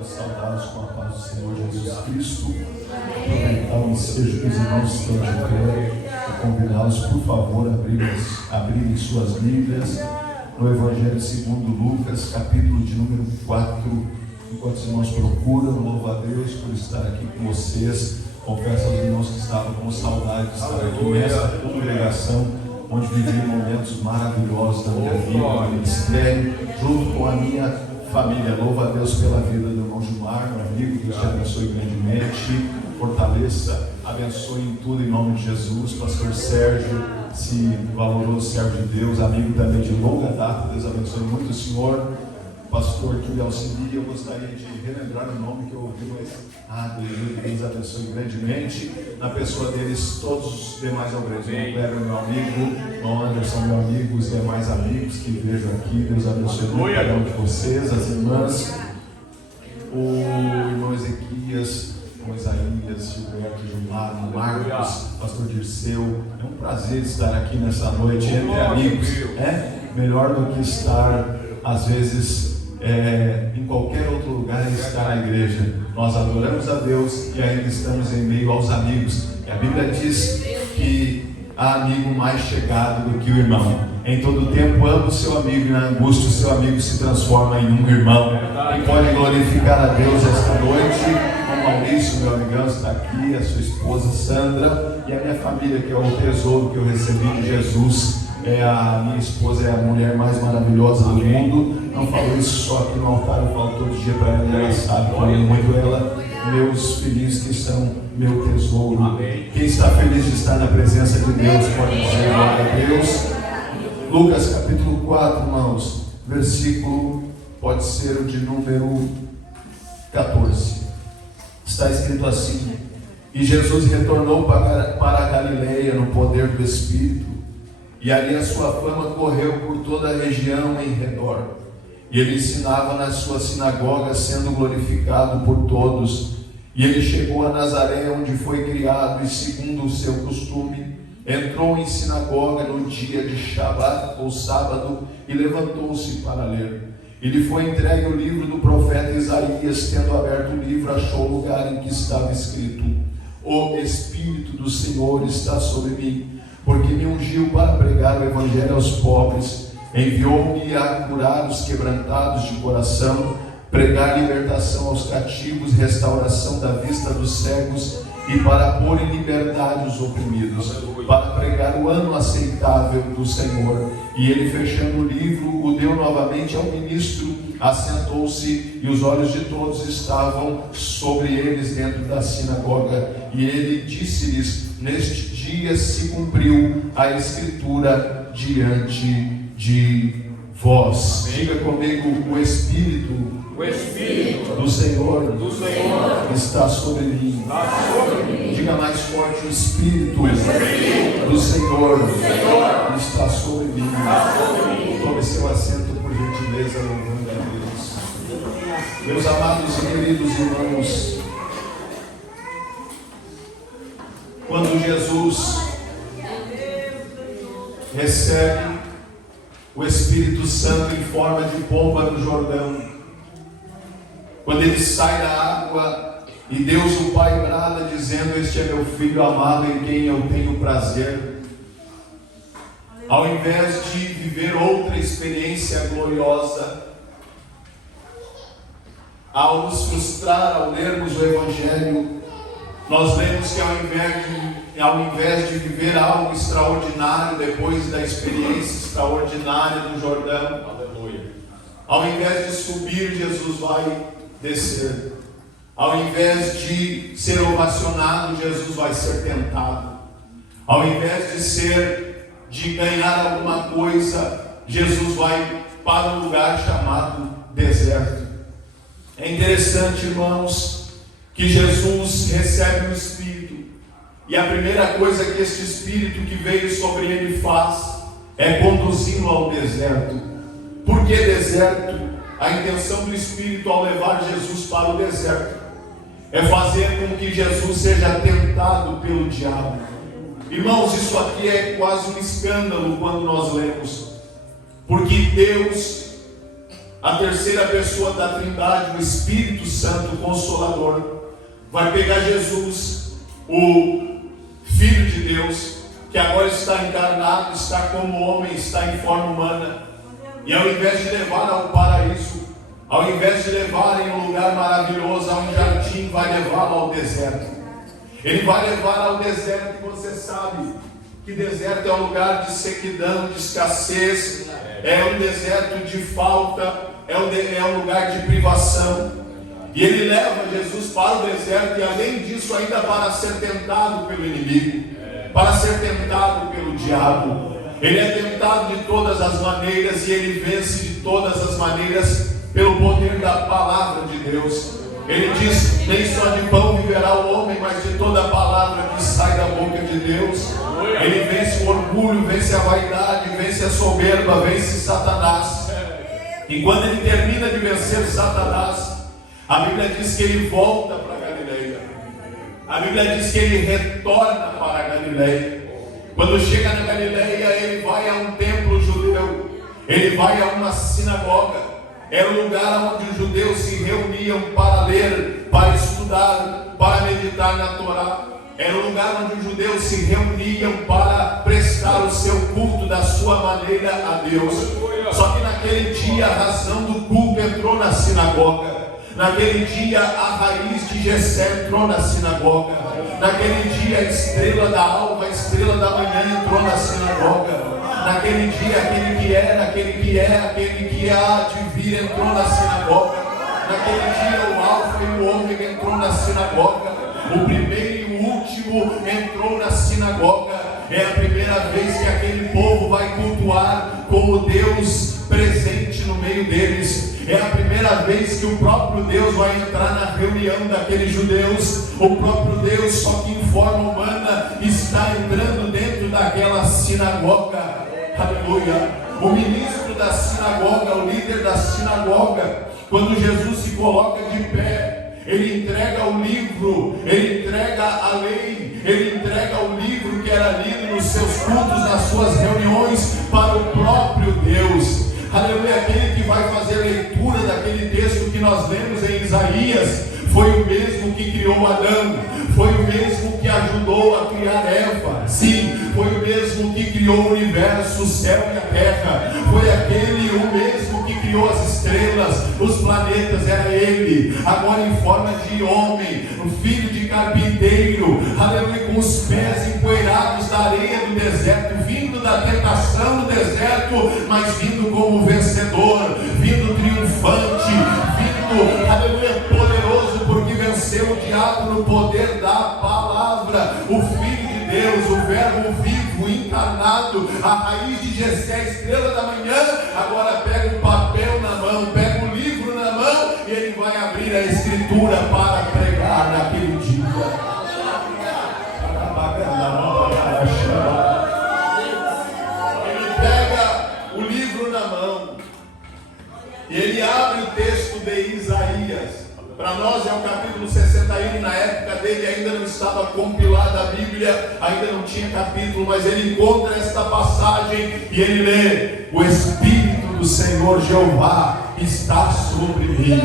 Quero saudá-los com a paz do Senhor Jesus Cristo. Aproveitar o ensejo que os irmãos estão de pé e convidá-los, por favor, a abrirem suas Bíblias no Evangelho segundo Lucas, capítulo de número 4. Enquanto os irmãos procuram, louvo a Deus por estar aqui com vocês. Confesso aos irmãos que estavam com saudade de estar aqui nesta congregação, onde vivi momentos maravilhosos da minha vida, no ministério, junto com a minha família. Louvo a Deus pela vida do irmão Gilmar, meu amigo. Deus te abençoe grandemente, fortaleça, abençoe em tudo em nome de Jesus. Pastor Sérgio, esse valoroso servo de Deus, amigo também de longa data, Deus abençoe muito o senhor. Pastor que me auxilia, eu gostaria de relembrar o nome que eu ouvi, mas Deus abençoe grandemente. Na pessoa deles, todos os demais obreiros, o Cléber, meu amigo, o Anderson, meu amigo, os demais amigos que vejo aqui, Deus abençoe muito cada um de vocês, as irmãs, o irmão Ezequias, o irmão Isaías, Gilberto, Gilmar, Marcos, pastor Dirceu. É um prazer estar aqui nessa noite entre amigos. É melhor do que estar, às vezes, em qualquer outro lugar, estar na igreja. Nós adoramos a Deus e ainda estamos em meio aos amigos. E a Bíblia diz que há amigo mais chegado do que o irmão. Em todo tempo ama o seu amigo e na angústia o seu amigo se transforma em um irmão. E pode glorificar a Deus esta noite. O Maurício, meu amigão, está aqui, a sua esposa Sandra e a minha família, que é o tesouro que eu recebi de Jesus. A minha esposa é a mulher mais maravilhosa do mundo. Não falo isso só aqui no altar, eu falo todo dia para ela, e ela sabe que eu amo muito ela. Meus filhos que são meu tesouro. Amém. Quem está feliz de estar na presença de Deus pode dizer glória a Deus. Lucas capítulo 4, irmãos, versículo pode ser o de número 14. Está escrito assim: e Jesus retornou para a Galileia no poder do Espírito, e ali a sua fama correu por toda a região em redor. E ele ensinava nas suas sinagogas, sendo glorificado por todos. E ele chegou a Nazaré, onde foi criado, e segundo o seu costume, entrou em sinagoga no dia de Shabat, ou sábado, e levantou-se para ler. E lhe foi entregue o livro do profeta Isaías. Tendo aberto o livro, achou o lugar em que estava escrito: o Espírito do Senhor está sobre mim, porque me ungiu para pregar o evangelho aos pobres, enviou-me a curar os quebrantados de coração, pregar libertação aos cativos, restauração da vista dos cegos, e para pôr em liberdade os oprimidos, para pregar o ano aceitável do Senhor. E ele, fechando o livro, o deu novamente ao ministro, assentou-se, e os olhos de todos estavam sobre eles dentro da sinagoga. E ele disse-lhes: neste dia se cumpriu a escritura diante de vós. Diga comigo: o Espírito do Senhor está sobre mim. Diga mais forte: o Espírito do Senhor está sobre mim. Tome seu assento, por gentileza, louvando a Deus. Meus amados e queridos irmãos, quando Jesus recebe o Espírito Santo em forma de pomba no Jordão, quando ele sai da água e Deus o Pai brada dizendo: este é meu Filho amado em quem eu tenho prazer, ao invés de viver outra experiência gloriosa, ao nos frustrar ao lermos o Evangelho, nós lemos que ao invés de viver algo extraordinário depois da experiência extraordinária do Jordão, ao invés de subir, Jesus vai descer. Ao invés de ser ovacionado, Jesus vai ser tentado. Ao invés de ganhar alguma coisa, Jesus vai para um lugar chamado deserto. É interessante, irmãos, que Jesus recebe o Espírito, e a primeira coisa que este Espírito que veio sobre ele faz é conduzi-lo ao deserto. Por que deserto? A intenção do Espírito ao levar Jesus para o deserto é fazer com que Jesus seja tentado pelo diabo. Irmãos, isso aqui é quase um escândalo quando nós lemos, porque Deus a terceira pessoa da Trindade, o Espírito Santo Consolador, vai pegar Jesus, o Filho de Deus, que agora está encarnado, está como homem, está em forma humana, e ao invés de levar ao paraíso, ao invés de levar em um lugar maravilhoso, a um jardim, vai levá-lo ao deserto. Ele vai levar ao deserto, e você sabe que deserto é um lugar de sequidão, de escassez, é um deserto de falta, é um lugar de privação. E ele leva Jesus para o deserto, e além disso ainda para ser tentado pelo inimigo, para ser tentado pelo diabo. Ele é tentado de todas as maneiras, e ele vence de todas as maneiras pelo poder da palavra de Deus. Ele diz: nem só de pão viverá o homem, mas de toda a palavra que sai da boca de Deus. Ele vence o orgulho, vence a vaidade, vence a soberba, vence Satanás. E quando ele termina de vencer Satanás, a Bíblia diz que ele volta para Galileia. A Bíblia diz que ele retorna para a Galileia. Quando chega na Galileia, ele vai a um templo judeu, ele vai a uma sinagoga. Era o lugar onde os judeus se reuniam para ler, para estudar, para meditar na Torá. Era o lugar onde os judeus se reuniam para prestar o seu culto da sua maneira a Deus. Só que naquele dia a razão do culto entrou na sinagoga. Naquele dia a raiz de Jessé entrou na sinagoga. Naquele dia a estrela da alva, a estrela da manhã entrou na sinagoga. Naquele dia aquele que era, aquele que é, aquele que há de vir entrou na sinagoga. Naquele dia o alfa e o ômega entrou na sinagoga. O primeiro e o último entrou na sinagoga. É a primeira vez que aquele povo vai cultuar como Deus presente no meio deles. É a primeira vez que o próprio Deus vai entrar na reunião daqueles judeus. O próprio Deus, só que em forma humana, está entrando dentro daquela sinagoga. Aleluia. O ministro da sinagoga, o líder da sinagoga, quando Jesus se coloca de pé, ele entrega o livro, ele entrega a lei, ele entrega o livro que era lido nos seus cultos, nas suas reuniões, para o próprio Deus. Aleluia. Aquele que vai fazer a leitura daquele texto que nós lemos em Isaías foi o mesmo que criou Adão, foi o mesmo que ajudou a criar Eva. Sim, foi o mesmo que criou o universo, o céu e a terra. Foi aquele o mesmo que criou as estrelas, os planetas, era ele. Agora em forma de homem, um filho de carpinteiro, aleluia, com os pés empoeirados da areia do deserto, vindo da tentação do deserto, mas vindo como vencedor, vindo triunfante, vindo, aleluia, poderoso, porque venceu o diabo no poder da palavra. O Filho de Deus, o Verbo vivo, encarnado, a raiz de Jessé, a estrela da manhã, agora pega o papel na mão, pega o livro na mão, e ele vai abrir a escritura para pregar naquele dia. Ele pega o livro na mão e ele abre o texto de Isaías. Para nós é o capítulo 61, na época dele ainda não estava compilada a Bíblia, ainda não tinha capítulo, mas ele encontra esta passagem e ele lê: o Espírito do Senhor Jeová está sobre mim,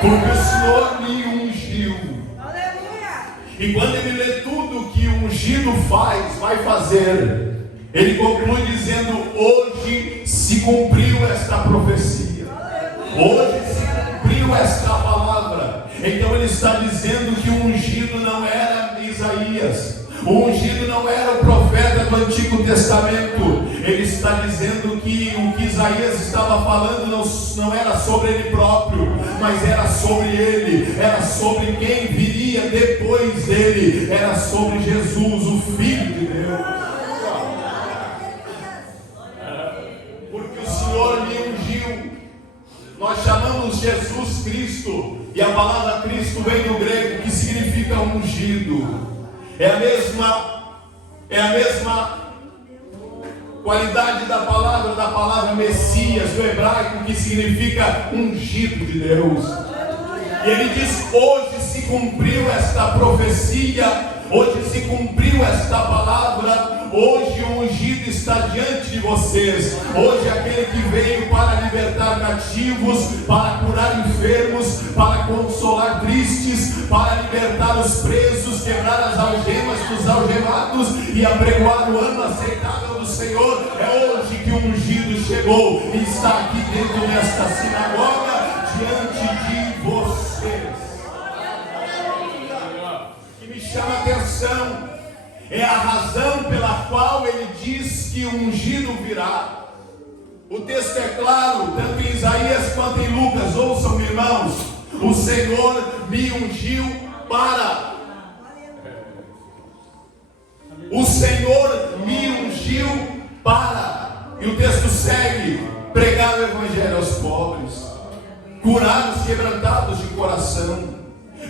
porque o Senhor me ungiu. E quando ele lê tudo que o ungido vai fazer, ele conclui dizendo: hoje se cumpriu esta profecia, hoje se cumpriu esta palavra. Então ele está dizendo que o ungido não era Isaías, o ungido não era o profeta do Antigo Testamento. Ele está dizendo que o que Isaías estava falando não era sobre ele próprio, mas era sobre ele, era sobre quem viria depois dele, era sobre Jesus, o Filho de Deus. Porque o Senhor me ungiu. Nós chamamos Jesus Cristo, e a palavra Cristo vem do grego, que significa ungido. É a mesma qualidade da palavra Messias, do hebraico, que significa ungido de Deus. E ele diz: hoje se cumpriu esta profecia, hoje se cumpriu esta palavra, Hoje o ungido está diante de vocês. Hoje aquele que veio para libertar cativos, para curar enfermos, para consolar tristes, para libertar os presos, quebrar as algemas dos algemados e apregoar o ano aceitável do Senhor. É hoje que o ungido chegou e está aqui dentro desta sinagoga diante de vocês. O que me chama a atenção é a razão pela qual ele diz que o ungido virá. O texto é claro, tanto em Isaías quanto em Lucas. Ouçam, irmãos, o Senhor me ungiu para. O Senhor me ungiu para. E o texto segue: pregar o evangelho aos pobres, curar os quebrantados de coração,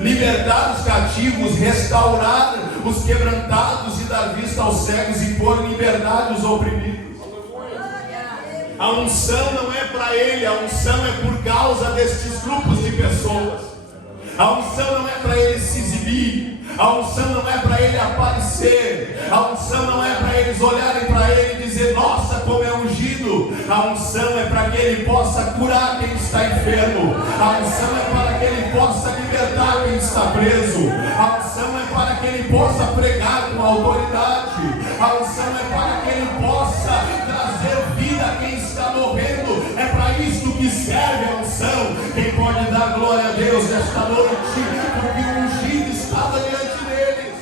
libertar os cativos, restaurar os quebrantados e dar vista aos cegos e pôr em liberdade os oprimidos. A unção não é para ele, a unção é por causa destes grupos de pessoas. A unção não é para ele se exibir, a unção não é para ele aparecer, a unção não é para eles olharem para ele e dizer: nossa, como é ungido. A unção é para que ele possa curar quem está enfermo, a unção é para que ele possa libertar quem está preso, a unção é para que ele possa pregar com autoridade, a unção é para que ele possa trazer vida a quem está morrendo. É para isso que serve a unção. Quem pode dar glória a Deus nesta noite? Porque o ungido estava diante deles.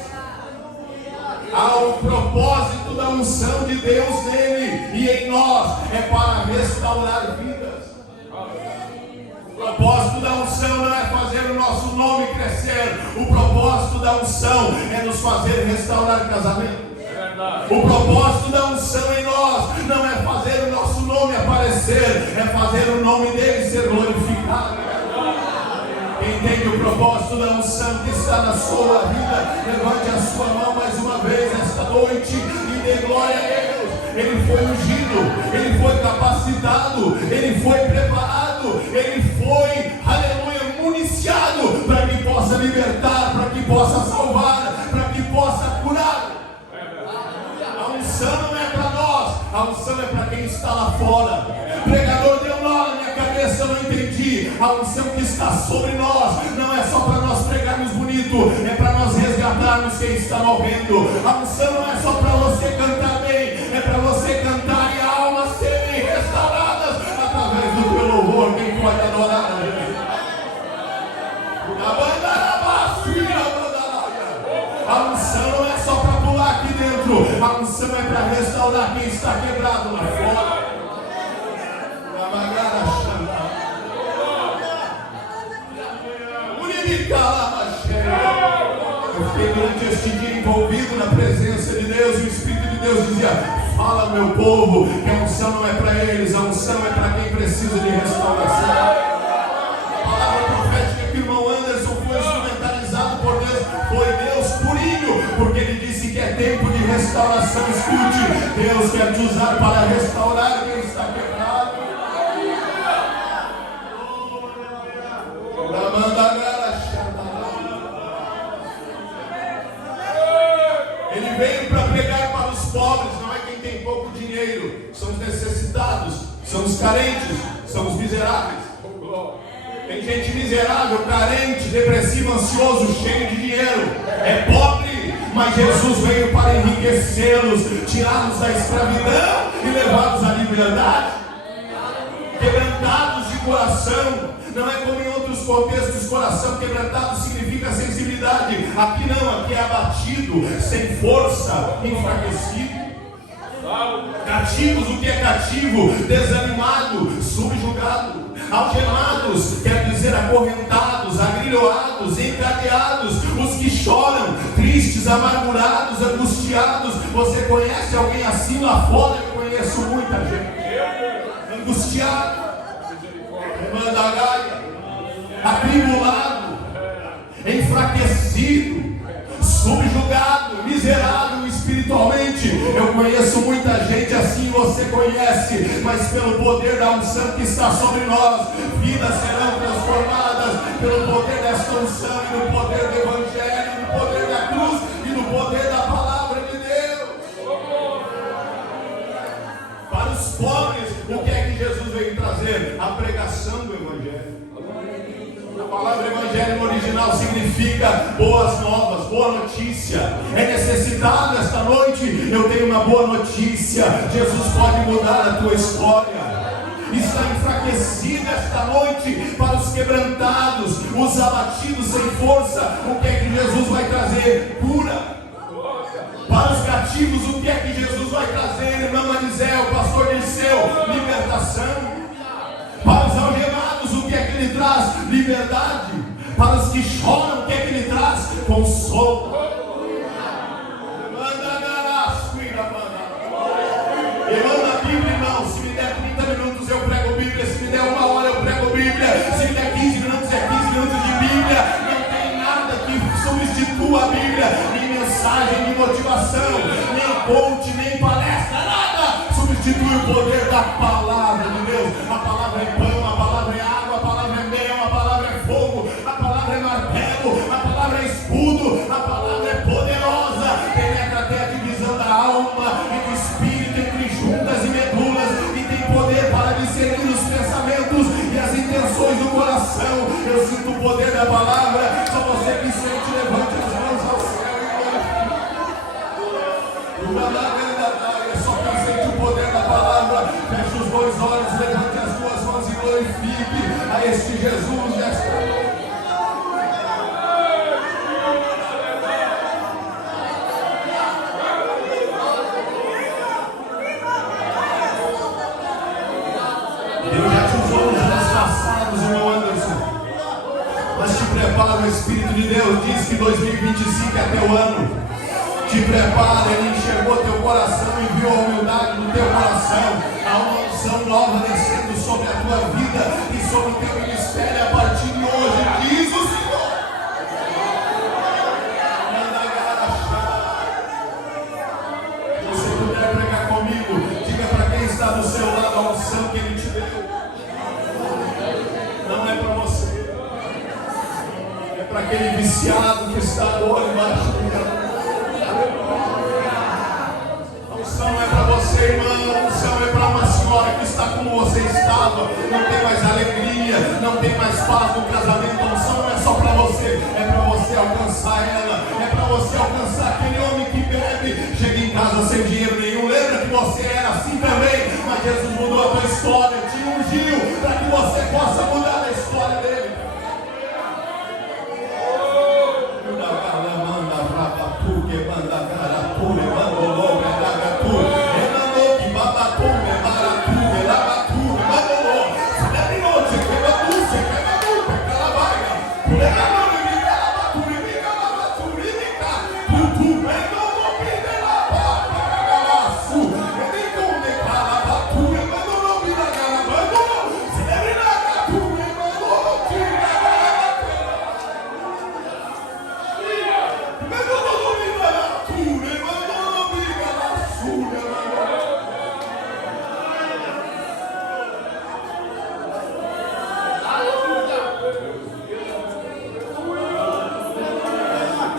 Há o propósito da unção de Deus nele e em nós é para restaurar vidas. O propósito da unção não é fazer o nosso nome crescer. O propósito da unção é nos fazer restaurar casamento. O propósito da unção em nós não é fazer o nosso nome aparecer, é fazer o nome dele ser glorificado. Quem entende o propósito da unção que está na sua vida, levante a sua mão mais uma vez esta noite e dê glória a Deus. Ele foi ungido, ele foi capacitado, ele foi preparado, ele foi, aleluia, municiado para que possa libertar, para que possa salvar, para que possa curar. A unção não é para nós, a unção é para quem está lá fora. O pregador deu nó na minha cabeça, eu não entendi. A unção que está sobre nós não é só para nós pregarmos bonito, é para nós resgatarmos quem está morrendo. A unção não é só para você cantar bem, é para você cantar e a alma serem restauradas através do teu louvor. Quem pode adorar a Deus? A unção não é só para pular aqui dentro, a unção é para restaurar quem está quebrado lá fora. Eu fiquei durante este dia envolvido na presença de Deus, e o Espírito de Deus dizia: fala, meu povo, que a unção não é para eles, a unção é para quem precisa de restauração. A palavra profética que o irmão Anderson foi instrumentalizado por Deus, foi Deus purinho, porque ele disse que é tempo de restauração. Escute, Deus quer te usar para restaurar quem está quebrado. Ele veio para pregar para os pobres, não é quem tem pouco dinheiro, são os necessitados, são os carentes, são os miseráveis. Tem gente miserável, carente, depressivo, ansioso, cheio de dinheiro, é pobre, mas Jesus veio para enriquecê-los, tirá-los da escravidão e levá-los à liberdade. Quebrantados de coração. Não é como em outros contextos, coração quebrantado significa sensibilidade. Aqui não, aqui é abatido, sem força, enfraquecido. Cativos, o que é cativo? Desanimado, subjugado. Algemados, quer dizer acorrentados, agrilhoados, encadeados. Os que choram, tristes, amargurados, angustiados. Você conhece alguém assim lá fora? Eu conheço muita gente. Angustiado, atribulado, enfraquecido, subjugado, miserável espiritualmente. Eu conheço muita gente assim, você conhece, mas pelo poder da unção que está sobre nós, vidas serão transformadas pelo poder desta unção e no poder do Evangelho, no poder da cruz e no poder da palavra de Deus. a pregação do Evangelho. A palavra Evangelho no original significa boas novas, boa notícia. É necessidade esta noite, eu tenho uma boa notícia. Jesus pode mudar a tua história. Está enfraquecido esta noite para os quebrantados, os abatidos sem força. O que é que Jesus vai trazer? Cura. Para os cativos, o que é que Jesus vai trazer? Irmã Manizel, pastor Dirceu, libertação. Para os algemados, o que é que ele traz? Liberdade. Para os que choram, o que é que ele traz? Consolo. Eu amo a Bíblia, irmão. Se me der 30 minutos, eu prego Bíblia. Se me der 1 hora, eu prego Bíblia. Se me der 15 minutos, é 15 minutos de Bíblia. Não tem nada que substitua a Bíblia. Nem mensagem, nem motivação, nem coach, nem palestra, nada substitui o poder da palavra de Deus. A palavra é pão, a palavra é água, a palavra é mel, a palavra é fogo, a palavra é martelo, a palavra é escudo, a palavra é poderosa, penetra até a divisão da alma e do espírito, entre juntas e medulas, e tem poder para discernir os pensamentos e as intenções do coração. Eu sinto o poder da palavra. Só você que sente, levante as mãos ao céu e glorifique. Só quem sente o poder da palavra, feche os dois olhos, levante as duas mãos e glorifique a este Jesus nesta noite. Deus já te usou nos anos passados, irmão Anderson. Mas te prepara, o Espírito de Deus diz que 2025 é teu ano. Te prepara, Ele enxergou teu coração e viu a humildade do teu coração. Há uma unção nova descendo sobre a tua vida e sobre o teu ministério a partir de hoje, diz o Senhor. Se você puder pregar comigo, diga para quem está do seu lado a unção que Ele te deu. Não é para você, é para aquele viciado que está agora embaixo do caminho. A unção é para você, irmã. A unção é para uma senhora que está como você estava. Não tem mais alegria, não tem mais paz no casamento. A unção não é só para você, é para você alcançar ela. É para você alcançar aquele homem que bebe, chega em casa sem dinheiro nenhum. Lembra que você era assim também, mas Jesus mudou a tua história, te ungiu para que você possa mudar a história dele.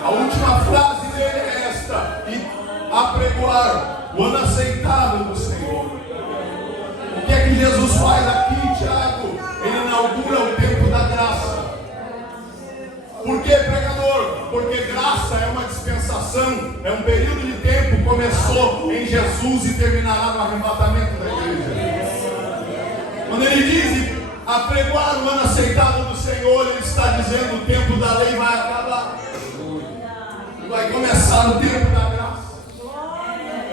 A última frase dele é esta: e apregoar o ano aceitável do Senhor. O que é que Jesus faz aqui, Tiago? Ele inaugura o tempo da graça. Por que, pregador? Porque graça é uma dispensação, é um período de tempo, começou em Jesus e terminará no arrebatamento da igreja. Quando ele diz apregoar o ano aceitável do Senhor, ele está dizendo o tempo da lei vai acabar. Vai começar o tempo da graça.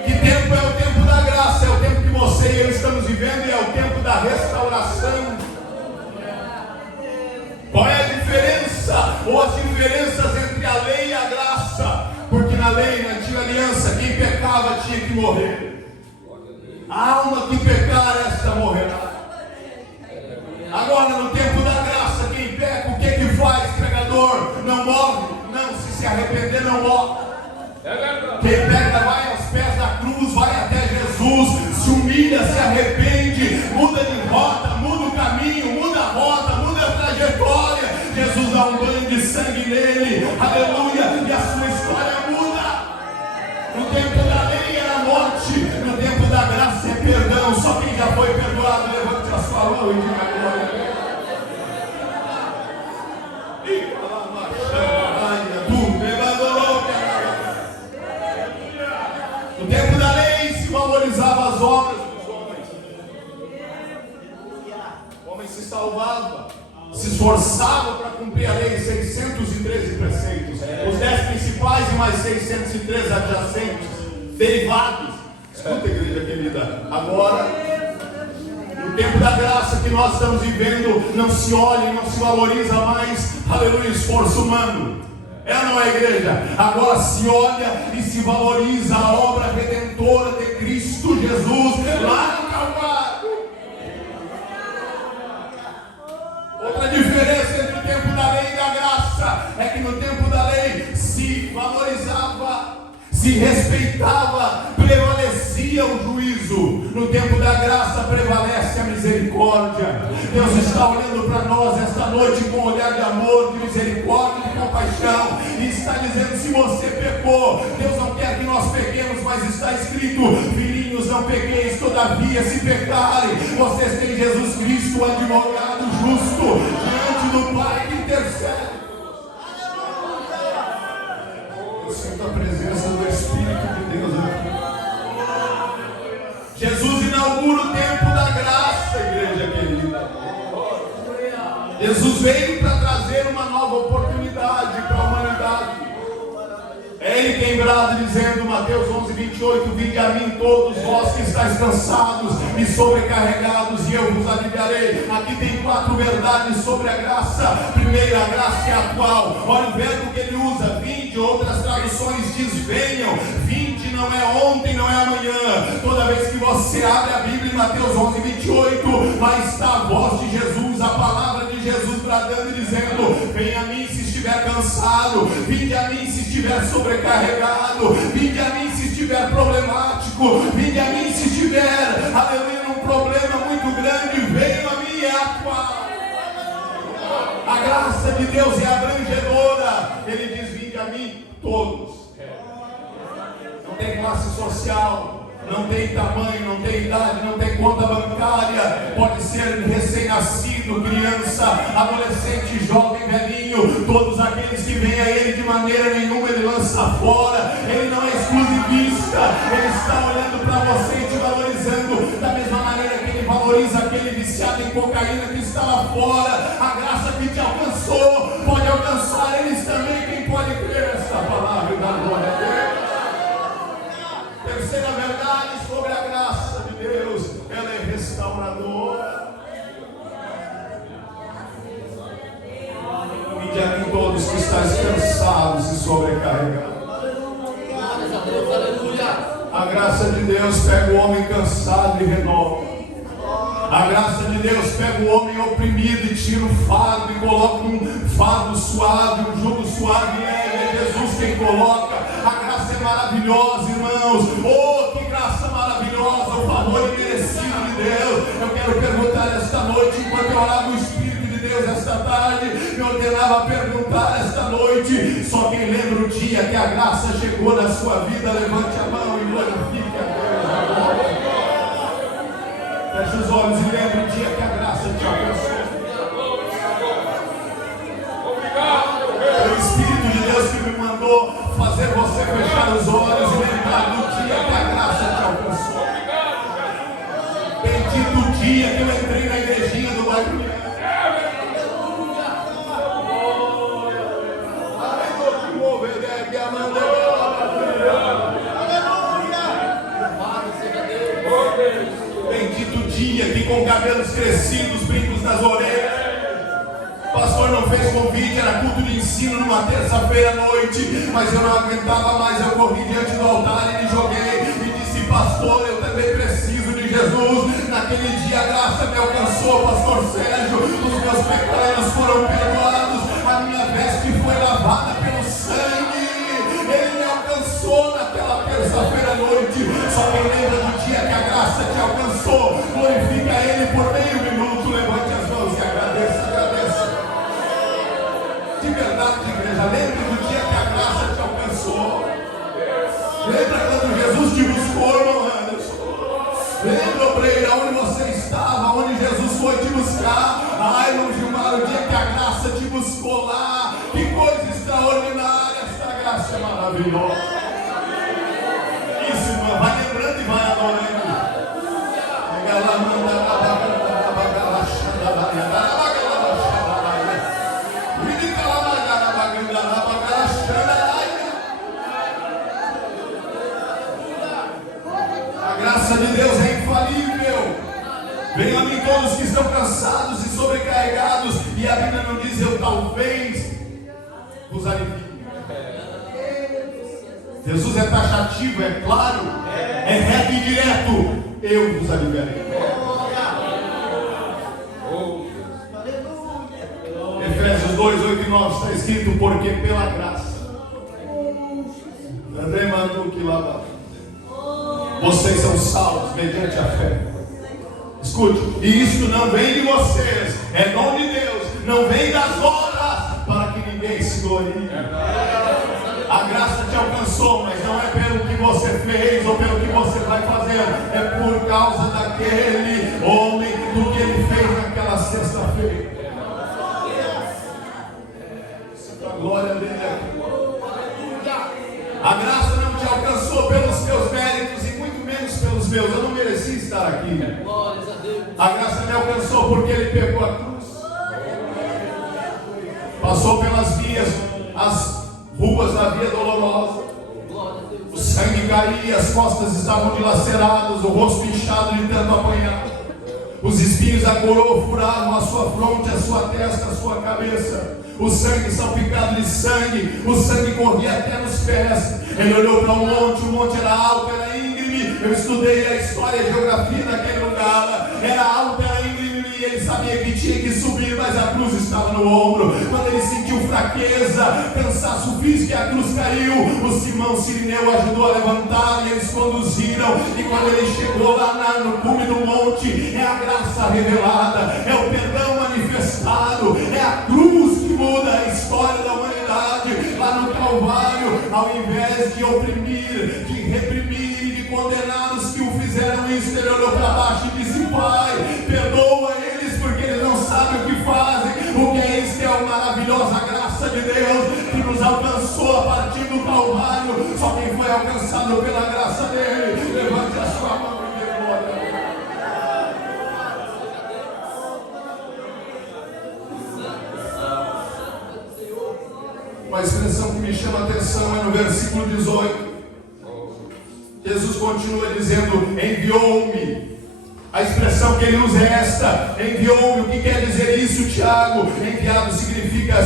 Que tempo é o tempo da graça? É o tempo que você e eu estamos vivendo, e é o tempo da restauração. Qual é a diferença, ou as diferenças entre a lei e a graça? Porque na lei, na antiga aliança, quem pecava tinha que morrer. A alma que pecar, esta morrerá. Agora, no tempo da graça, quem peca, o que faz, pregador? Não morre. Não, se arrepender, não morre. Quem peca vai aos pés da cruz, vai até Jesus, se humilha, se arrepende, muda de rota, muda o caminho, muda a rota, muda a trajetória. Jesus dá um banho de sangue nele, aleluia, e a sua história muda. No tempo da lei era morte, no tempo da graça é perdão. Só quem já foi perdoado, levante a sua mão e diga glória. homem se salvava, se esforçava para cumprir a lei, 613 preceitos, os 10 principais e mais 613 adjacentes, derivados. Escuta, igreja querida, agora, no tempo da graça que nós estamos vivendo, não se olha e não se valoriza mais, aleluia, esforço humano. É ou não é, igreja? Agora se olha e se valoriza a obra redentora de Cristo Jesus lá no Calvário. Outra diferença entre o tempo da lei e da graça é que no tempo da lei se valorizava, se respeitava, prevalecia o juízo. No tempo da graça prevalece a misericórdia. Deus está olhando para nós esta noite com um olhar de amor, de misericórdia, de compaixão, e está dizendo: se você pecou, Deus não quer que nós pequemos, mas está escrito: filhinhos, não pequeis, todavia se pecarem, vocês têm Jesus Cristo, o advogado justo, diante do Pai que intercede. Eu sinto a presença do Espírito de Deus aqui. Jesus inaugura o tempo da graça, igreja querida. Jesus veio para trazer uma nova oportunidade para a humanidade. É Ele quem brada dizendo, Mateus 11:28, vinde a mim todos vós que estáis cansados e sobrecarregados, e eu vos aliviarei. Aqui tem 4 verdades sobre a graça. Primeiro, a graça é atual. Olha o verbo que ele usa, vinde. Outras traduções diz venham. Vinde não é ontem, não é amanhã. Toda vez que você abre a Bíblia em Mateus 11:28, lá está a voz de Jesus, a palavra de Jesus bradando e dizendo: venha a mim se estiver cansado, vinde a mim se estiver sobrecarregado, vinde a mim se estiver problemático, vinde a mim se estiver, aleluia, num problema muito grande, venha a mim, é atual. A graça de Deus é abrangedora. Ele diz: vinde a mim todos. Não tem classe social, não tem tamanho, não tem idade, não tem conta bancária. Pode ser recém-nascido, criança, adolescente, jovem, velhinho. Todos aqueles que vêm a Ele, de maneira nenhuma Ele lança fora. Ele não é exclusivista. Ele está olhando para você e te valorizando da mesma maneira que Ele valoriza aquele viciado em cocaína que está lá fora. A graça que te alcançou pode alcançar eles também. Quem pode crer nessa palavra e dar glória a Deus? Terceira verdade sobre a graça de Deus, ela é restauradora. Vinde a mim todos que estáis cansados e sobrecarregados. A graça de Deus pega o homem cansado e renova. A graça de Deus pega o homem oprimido e tira o fardo e coloca um fardo suave, um jugo suave e leve. É Jesus quem coloca. A graça é maravilhosa, irmãos. Oh, que graça maravilhosa, o favor imerecido de Deus. Eu quero perguntar esta noite, enquanto eu orava, o Espírito de Deus esta tarde me ordenava perguntar esta noite. Só quem lembra o dia que a graça chegou na sua vida, levante a mão e glorifique a Deus. Feche os olhos e lembre o dia que a graça te alcançou. É o Espírito de Deus que me mandou fazer você fechar os olhos e lembrar do dia que a graça te alcançou. Bendito o dia que eu entrei na igrejinha do bairro. Que com cabelos crescidos, brincos nas orelhas, o pastor não fez convite, era culto de ensino numa terça-feira à noite, mas eu não aguentava mais, eu corri diante do altar e me joguei e disse: pastor, eu também preciso de Jesus. Naquele dia a graça me alcançou, pastor Sérgio, os meus pecados foram perdoados, a minha veste foi lavada pelo sangue. Ele me alcançou naquela terça-feira à noite. Só quem lembra do dia que a graça te alcançou, glorifica Ele por meio minuto. Levante as mãos e agradeça, agradeça. De verdade, igreja, lembre do dia que a graça te alcançou. Lembra quando Jesus te buscou, irmão Anderson? Lembra, obreiro, onde você estava, onde Jesus foi te buscar? Ai, irmão Gilmar, o dia que a graça te buscou lá. Que coisa extraordinária, essa graça é maravilhosa. Isso, irmão, vai lembrando e vai adorando. vos alivie. Jesus é taxativo, é claro, é reto e direto. Eu vos aliviarei. Efésios 2, 8 e 9 está escrito: porque pela graça, vocês são salvos mediante a fé. Escute, e isto não vem de vocês, é dom de Deus, não vem das obras, para que ninguém se glorie. A graça te alcançou, mas não é pelo que você fez ou pelo que você vai fazer, é por causa daquele homem, do que ele fez naquela sexta-feira. A glória dele aqui. A graça não te alcançou pelos teus méritos e muito menos pelos meus. Eu não mereci estar aqui. A graça me alcançou porque ele pegou a cruz, passou pelas vias, as ruas da via dolorosa, o sangue caía, as costas estavam dilaceradas, o rosto inchado de tanto apanhar, os espinhos da coroa furavam a sua fronte, a sua testa, a sua cabeça, o sangue salpicado de sangue, o sangue corria até nos pés. Ele olhou para o monte era alto, era íngreme. Eu estudei a história e a geografia daquele lugar, era alto, era íngreme, e ele sabia que tinha que subir, mas a cruz estava no ombro. Quando ele sentiu fraqueza, cansaço físico e a cruz caiu, o Simão Sirineu ajudou a levantar e eles conduziram. E quando ele chegou lá no cume do monte, é a graça revelada, é o perdão manifestado, é a cruz que muda a história da humanidade. Lá no Calvário, ao invés de oprimir, de reprimir e de condenar os que o fizeram isso, ele olhou para baixo e disse: Pai, perdoa eles, porque eles não sabem o que fazem. O que é isso? É a maravilhosa graça de Deus que nos alcançou a partir do Calvário. Só quem foi alcançado pela graça dele, levante a sua mão e dê glória. Uma expressão que me chama a atenção é no versículo 18. Jesus continua dizendo: enviou-me. A expressão que ele usa é esta: enviou-me. O que quer dizer isso, Tiago? Enviado significa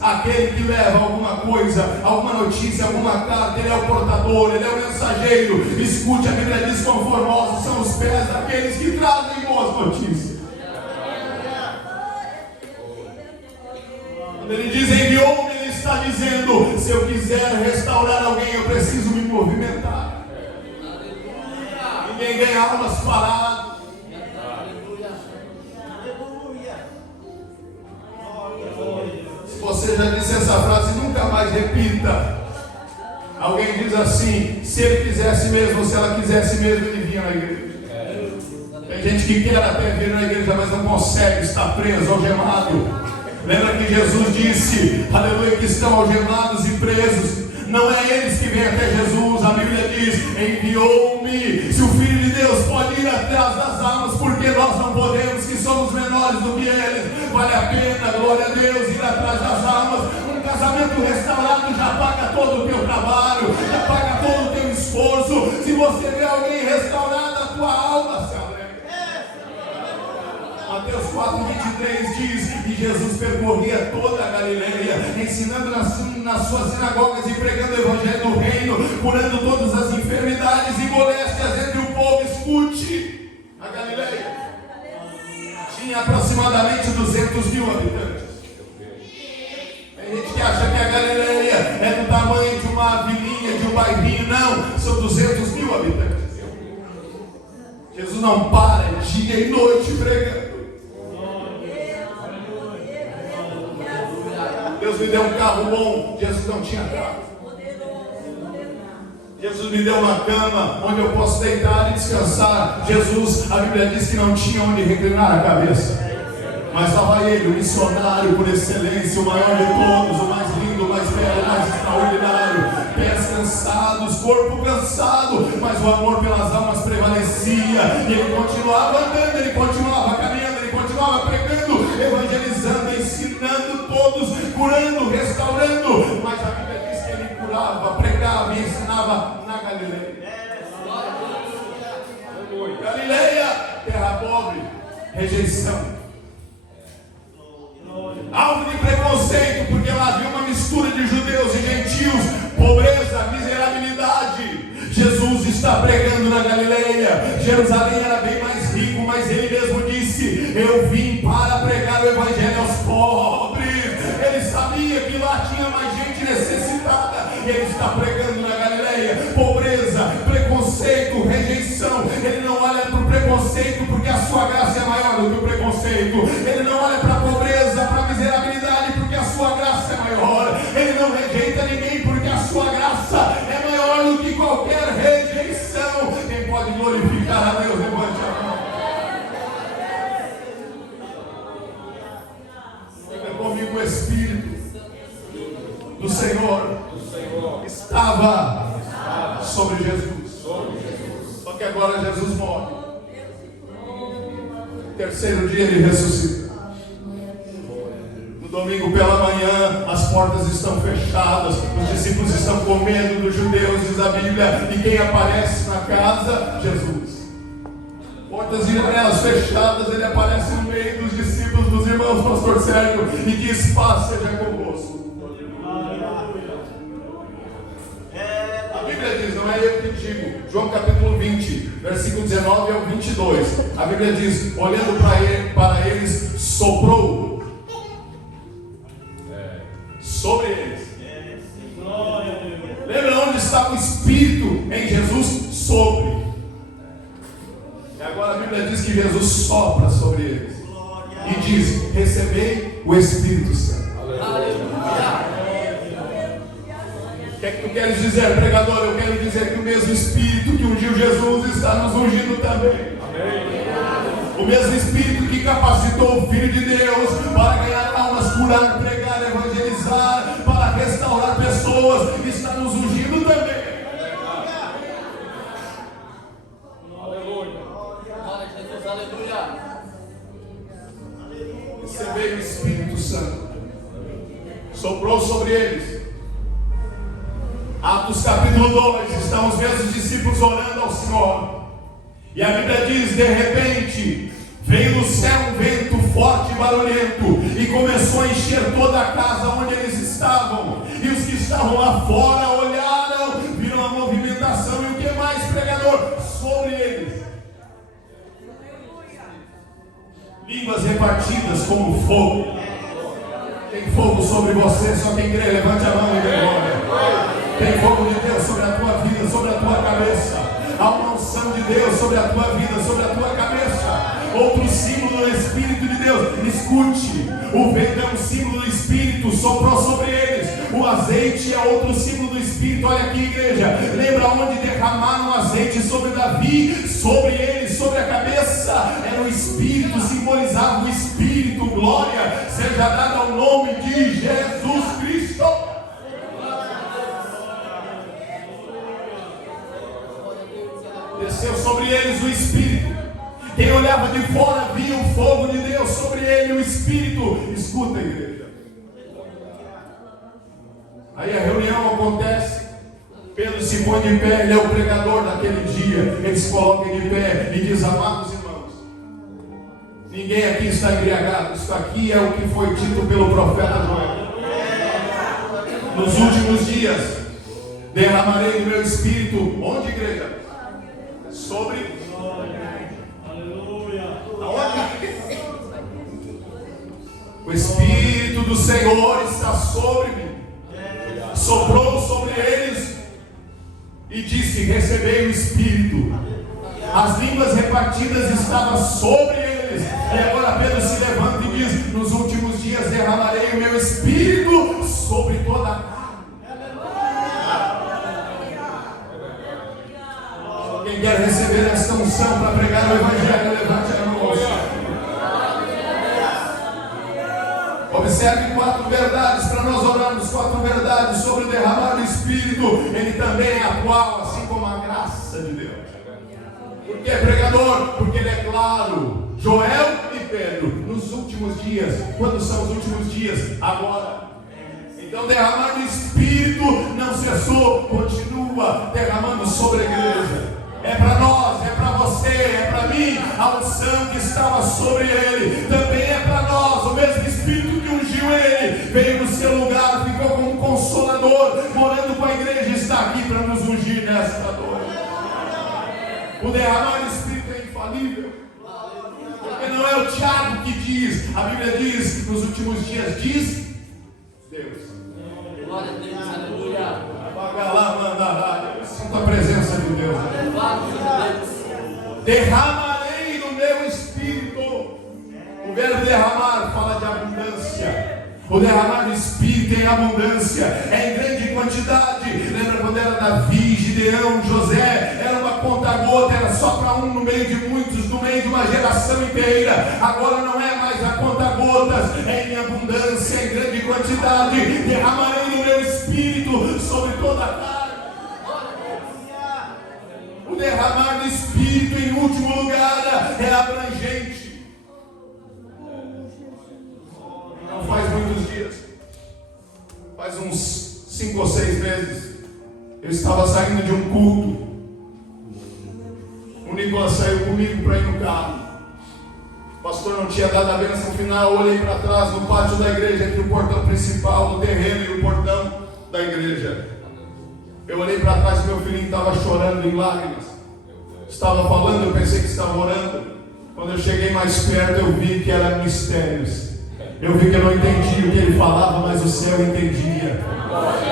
aquele que leva alguma coisa, alguma notícia, alguma carta. Ele é o portador, ele é o mensageiro. Escute, a Bíblia diz: quão formosos são os pés daqueles que trazem boas notícias. Quando ele diz enviou-me, ele está dizendo: se eu quiser restaurar alguém, eu preciso me movimentar. Ninguém ganha almas paradas. Se você já disse essa frase, nunca mais repita. Alguém diz assim: se ele quisesse mesmo, se ela quisesse mesmo, ele vinha na igreja. Tem gente que quer até vir na igreja, mas não consegue, está preso, algemado. Lembra que Jesus disse, aleluia, que estão algemados e presos. Não é eles que vêm até Jesus. A Bíblia diz: enviou-me. Se o Filho de Deus pode ir atrás das almas, porque nós não podemos, que somos menores do que eles. Vale a pena, glória a Deus, ir atrás das almas. Um casamento restaurado já paga todo o teu trabalho, já paga todo o teu esforço. Se você vê alguém restaurado, a tua alma se alegra. Mateus 4:23 diz que Jesus percorria toda a Galileia, ensinando nas suas sinagogas e pregando o evangelho do reino, curando todas as enfermidades e moléstias entre o povo. Escute, a Galileia tinha aproximadamente 200.000 habitantes. Tem gente que acha que a Galileia é do tamanho de uma vilinha, de um bairrinho. Não, são 200.000 habitantes. Jesus não para dia e noite pregando. Deus me deu um carro bom, Jesus não tinha carro. Jesus me deu uma cama onde eu posso deitar e descansar. Jesus, a Bíblia diz que não tinha onde reclinar a cabeça. Mas estava ele, o missionário por excelência, o maior de todos, o mais lindo, o mais belo, o mais extraordinário. Pés cansados, corpo cansado, mas o amor pelas almas prevalecia. E ele continuava andando, ele continuava caminhando, ele continuava pregando, evangelizando, ensinando todos, curando, restaurando. Mas a Bíblia diz que ele curava, pregava e ensinava na Galileia. Galileia, terra pobre, rejeição, alvo de preconceito, porque lá havia uma mistura de judeus Jerusalém era bem mais rico, mas ele mesmo disse: eu vim para pregar o evangelho aos pobres. Ele sabia que lá tinha mais gente necessitada, e ele está pregando na Galileia. Pobreza, preconceito, rejeição. Ele não olha para o preconceito porque a sua graça é maior do que o preconceito. Ele não olha para a pobreza, para a miserabilidade, porque a sua graça é maior. Ele não rejeita ninguém porque a sua graça é maior do que qualquer rejeição. Quem pode glorificar a Deus, levante a mão. Olha comigo, o Espírito do Senhor estava sobre Jesus. Só que agora Jesus morre. No terceiro dia ele ressuscita. No domingo pela manhã as portas estão fechadas, os discípulos estão com medo dos judeus, diz a Bíblia, e quem aparece na casa? Jesus. Portas e janelas fechadas, ele aparece no meio dos discípulos, dos irmãos, pastor Sérgio, e diz: paz seja convosco. A Bíblia diz, não é eu que digo, João capítulo 20, versículo 19 ao 22, a Bíblia diz: olhando para eles, soprou sobre eles. Lembra onde estava o Espírito em Jesus? Sobre. E agora a Bíblia diz que Jesus sopra sobre eles e diz: recebei o Espírito Santo. O que é que tu queres dizer, pregador? Eu quero dizer que o mesmo Espírito que ungiu Jesus está nos ungindo também. O mesmo Espírito que capacitou o Filho de Deus para ganhar almas, curar, pregar, evangelizar, para restaurar pessoas, está nos ungindo também. Recebei o Espírito Santo. Soprou sobre eles. Atos capítulo 2, estão os mesmos discípulos orando ao Senhor. E a Bíblia diz: de repente, veio do céu um vento forte e barulhento, e começou a encher toda a casa onde eles estavam. E os que estavam lá fora olharam, viram a movimentação. E o que mais, pregador? Sobre eles línguas repartidas como fogo. Tem fogo sobre você, só quem crê, levante a mão e dê glória. Tem fogo de Deus sobre a tua vida, sobre a tua cabeça. Há uma unção de Deus sobre a tua vida, sobre a tua cabeça. Outro símbolo do Espírito de Deus. Escute, o vento é um símbolo do Espírito, soprou sobre eles. O azeite é outro símbolo do Espírito. Olha aqui, igreja, lembra onde derramaram o azeite sobre Davi? Sobre ele, sobre a cabeça. Era o Espírito, simbolizava o Espírito. Glória seja dada ao nome de Jesus Cristo. Desceu sobre eles o Espírito. Quem olhava de fora via o fogo de Deus sobre ele, o Espírito. Escuta, igreja. Aí a reunião acontece. Pedro se põe de pé, ele é o pregador daquele dia. Ele se coloca de pé e diz: amados irmãos, ninguém aqui está embriagado. Isso aqui é o que foi dito pelo profeta Joel. Nos últimos dias derramarei o meu Espírito. Onde, igreja? Sobre. Aonde? O Espírito do Senhor está sobre mim. Soprou sobre eles e disse: recebei o Espírito. As línguas repartidas estavam sobre eles. E agora Pedro se levanta e diz: nos últimos dias derramarei o meu Espírito sobre toda a carne. Quem quer receber esta unção para pregar o Evangelho, levante a mão. Observe 4 verdades para nós orarmos. 4 verdades sobre o derramar do Espírito. Ele também é atual, assim como a graça de Deus. Por que, pregador? Porque ele é claro. Joel e Pedro, nos últimos dias. Quando são os últimos dias? Agora. Então derramar do Espírito não cessou, continua derramando sobre a igreja. É para nós, é para você, é para mim. A unção que estava sobre ele também é para nós. O mesmo Espírito que ungiu ele veio no seu lugar, ficou como um consolador, morando com a igreja, está aqui para nos ungir nesta noite. O derramar do Espírito infalível. Porque não é o Tiago que diz, a Bíblia diz, nos últimos dias, diz Deus. Glória a Deus, aleluia. Eu sinto a presença de Deus. Derramarei do meu espírito. O verbo derramar fala de abundância. O derramar do Espírito em abundância, é em grande quantidade. Lembra quando era Davi, Gideão, José? Era uma conta-gota, era só para um no meio de muitos, no meio de uma geração inteira. Agora não é mais a conta-gotas, é em abundância, é em grande quantidade. Derramarei no meu Espírito sobre toda a carne. O derramar do Espírito, em último lugar, é abrangente. Não faz muitos dias, faz uns 5 ou 6 meses, eu estava saindo de um culto. O Nicolas saiu comigo para ir no carro. O pastor não tinha dado a bênção final. Eu olhei para trás no pátio da igreja, aqui o portão principal, o terreno e o portão da igreja. Eu olhei para trás e meu filhinho estava chorando em lágrimas. Estava falando, eu pensei que estava orando. Quando eu cheguei mais perto, eu vi que era mistérios. Eu vi que eu não entendia o que ele falava, mas o céu entendia.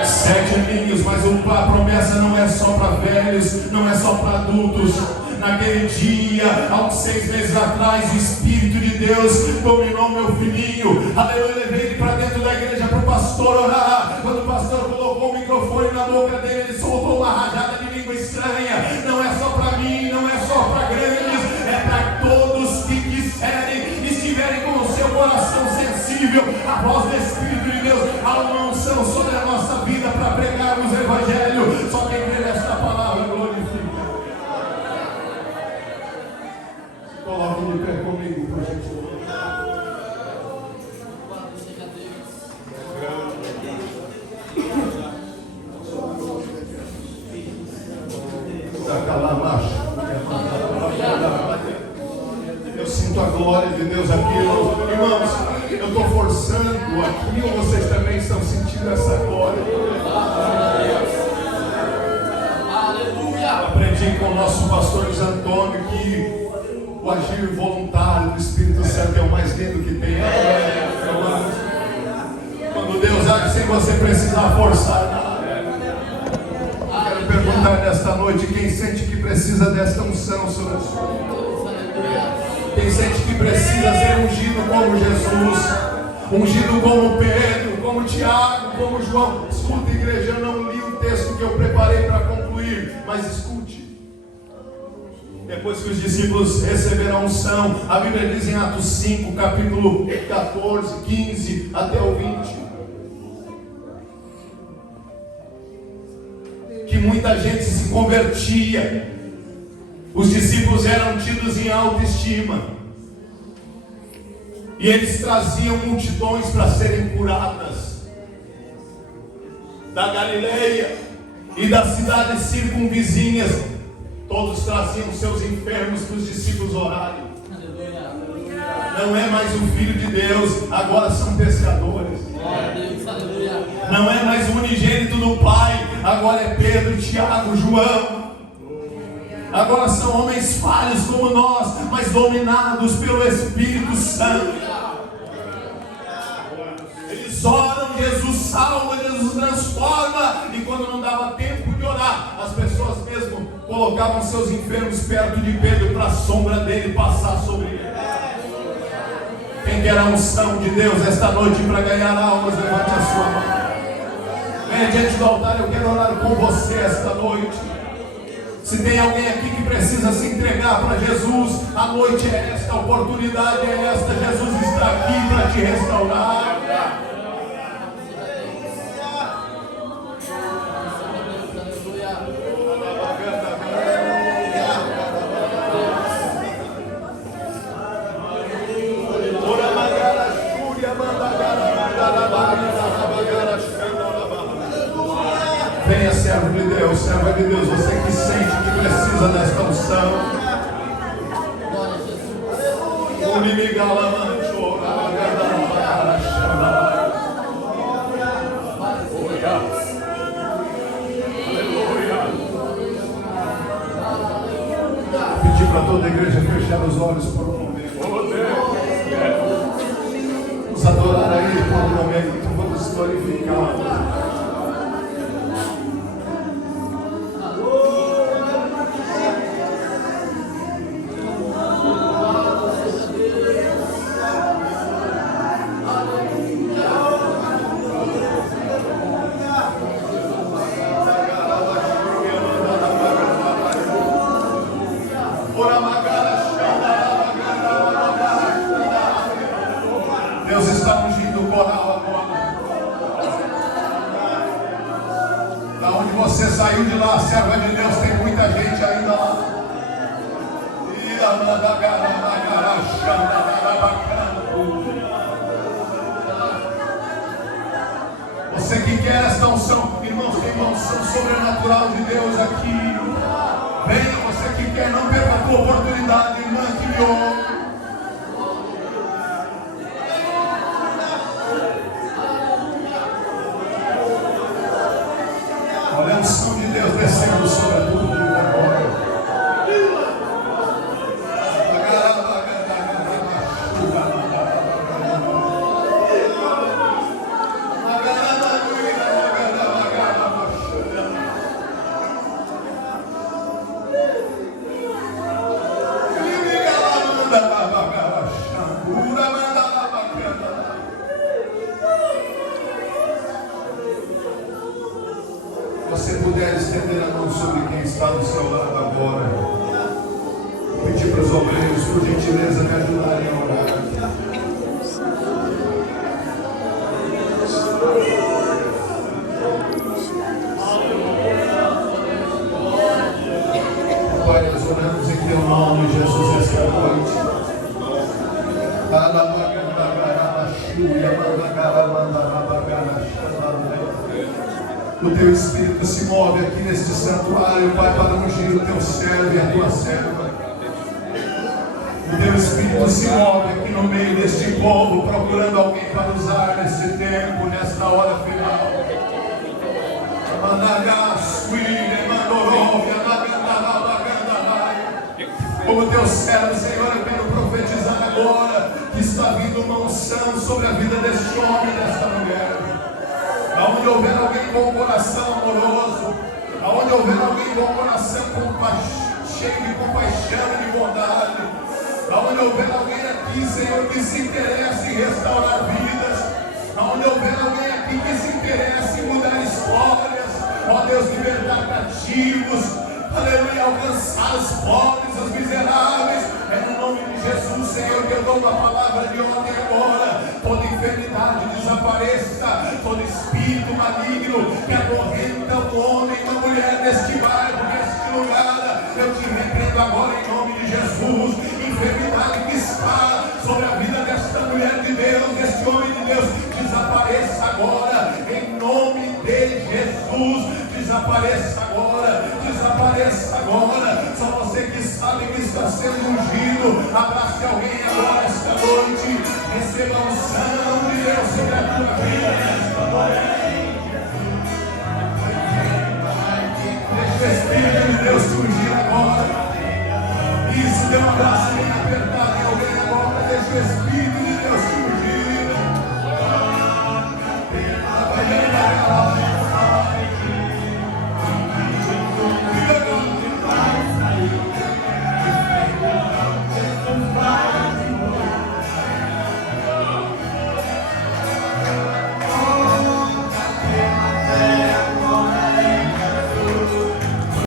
7 aninhos, mas a promessa não é só para velhos, não é só para adultos. Naquele dia, há uns 6 meses atrás, o Espírito de Deus dominou meu filhinho. Aleluia, eu levei ele para dentro da igreja para o pastor orar. Quando o pastor colocou o microfone na boca dele, ele soltou uma rajada de língua estranha. Não é só para mim, não é só para grandes, é para todos que quiserem, estiverem com o seu coração sensível à voz do Espírito de Deus. Há uma unção sobre a nossa vida para pregarmos o Evangelho. Só quem crê nesta palavra glorifica. Coloque de pé comigo, por gentileza. Eu sinto a glória de Deus aqui, irmãos. Eu estou forçando aqui, ou vocês também estão sentindo essa glória? Aleluia. Aprendi com o nosso pastor Luiz Antônio que o agir voluntário do Espírito Santo é o mais lindo que tem. Quando Deus age sem você precisar forçar nada. Quero perguntar nesta noite: quem sente que precisa desta unção sobre a sua vida? Quem sente que precisa ser ungido como Jesus, ungido como Pedro, como Tiago, como João? Escuta, igreja, eu não li o texto que eu preparei para concluir, mas escute. Depois que os discípulos receberam a unção, a Bíblia diz em Atos 5, capítulo 14, 15 até o 20, que muita gente se convertia. Os discípulos eram tidos em alta estima, e eles traziam multidões para serem curadas da Galileia e das cidades circunvizinhas. Todos traziam seus enfermos para os discípulos orarem. Não é mais o Filho de Deus, agora são pescadores. Não é mais o unigênito do Pai, agora é Pedro, Tiago, João. Agora são homens falhos como nós, mas dominados pelo Espírito Santo. Eles oram, Jesus salva, Jesus transforma. E quando não dava tempo de orar, as pessoas mesmo colocavam seus enfermos perto de Pedro para a sombra dele passar sobre ele. Quem quer a unção de Deus esta noite para ganhar almas, levante a sua mão. Venha diante do altar, eu quero orar com você esta noite. Se tem alguém aqui que precisa se entregar para Jesus, a noite é esta, a oportunidade é esta. Jesus está aqui para te restaurar. Venha, servo de Deus, serva de Deus, você que sente que precisa desta unção. Pedir para toda a igreja fechar. fechar os olhos por um momento. Vamos adorar a Ele por um momento. Vamos glorificar. Deus está ungindo o coral agora. Da onde você saiu de lá, serva de Deus, tem muita gente ainda lá. Você que quer esta unção, irmãos, tem uma unção sobrenatural de Deus aqui. Venha, você que quer, não perca a tua oportunidade, irmã que me ouve. Olha a unção de Deus descendo sobre a tua vida agora. Você puder estender a mão sobre quem está do seu lado agora, pedir para os obreiros, por gentileza, me ajudarem a orar. Pai, nós oramos em teu nome, Jesus, esta noite. O teu Espírito se move aqui neste santuário, Pai, para ungir o teu servo e a tua serva. O teu Espírito se move aqui no meio deste povo, procurando alguém para usar neste tempo, nesta hora final. Como teu servo, Senhor, eu quero profetizar agora que está vindo uma unção sobre a vida deste homem e desta mulher. Aonde houver alguém com o coração amoroso, aonde houver alguém com o coração cheio de compaixão e de bondade, aonde houver alguém aqui, Senhor, que se interessa em restaurar vidas, aonde houver alguém aqui que se interessa em mudar histórias, ó Deus, libertar cativos, aleluia, alcançar os pobres, os miseráveis, é no nome de Jesus, Senhor, que eu dou uma palavra de ontem agora. Toda enfermidade desapareça, todo espírito maligno que acorrenta um homem e uma mulher neste bairro, neste lugar, eu te repreendo agora em nome de Jesus. Enfermidade que está sobre a vida desta mulher de Deus, deste homem de Deus, desapareça agora, em nome de Jesus. Desapareça agora, desapareça agora. Só você que sabe que está sendo ungido, abrace alguém agora esta noite. Receba a unção de Deus sobre a tua vida nesta noite. Deixa o Espírito de Deus te ungir agora. Isso, dê um abraço bem apertado em alguém agora. Deixa o Espírito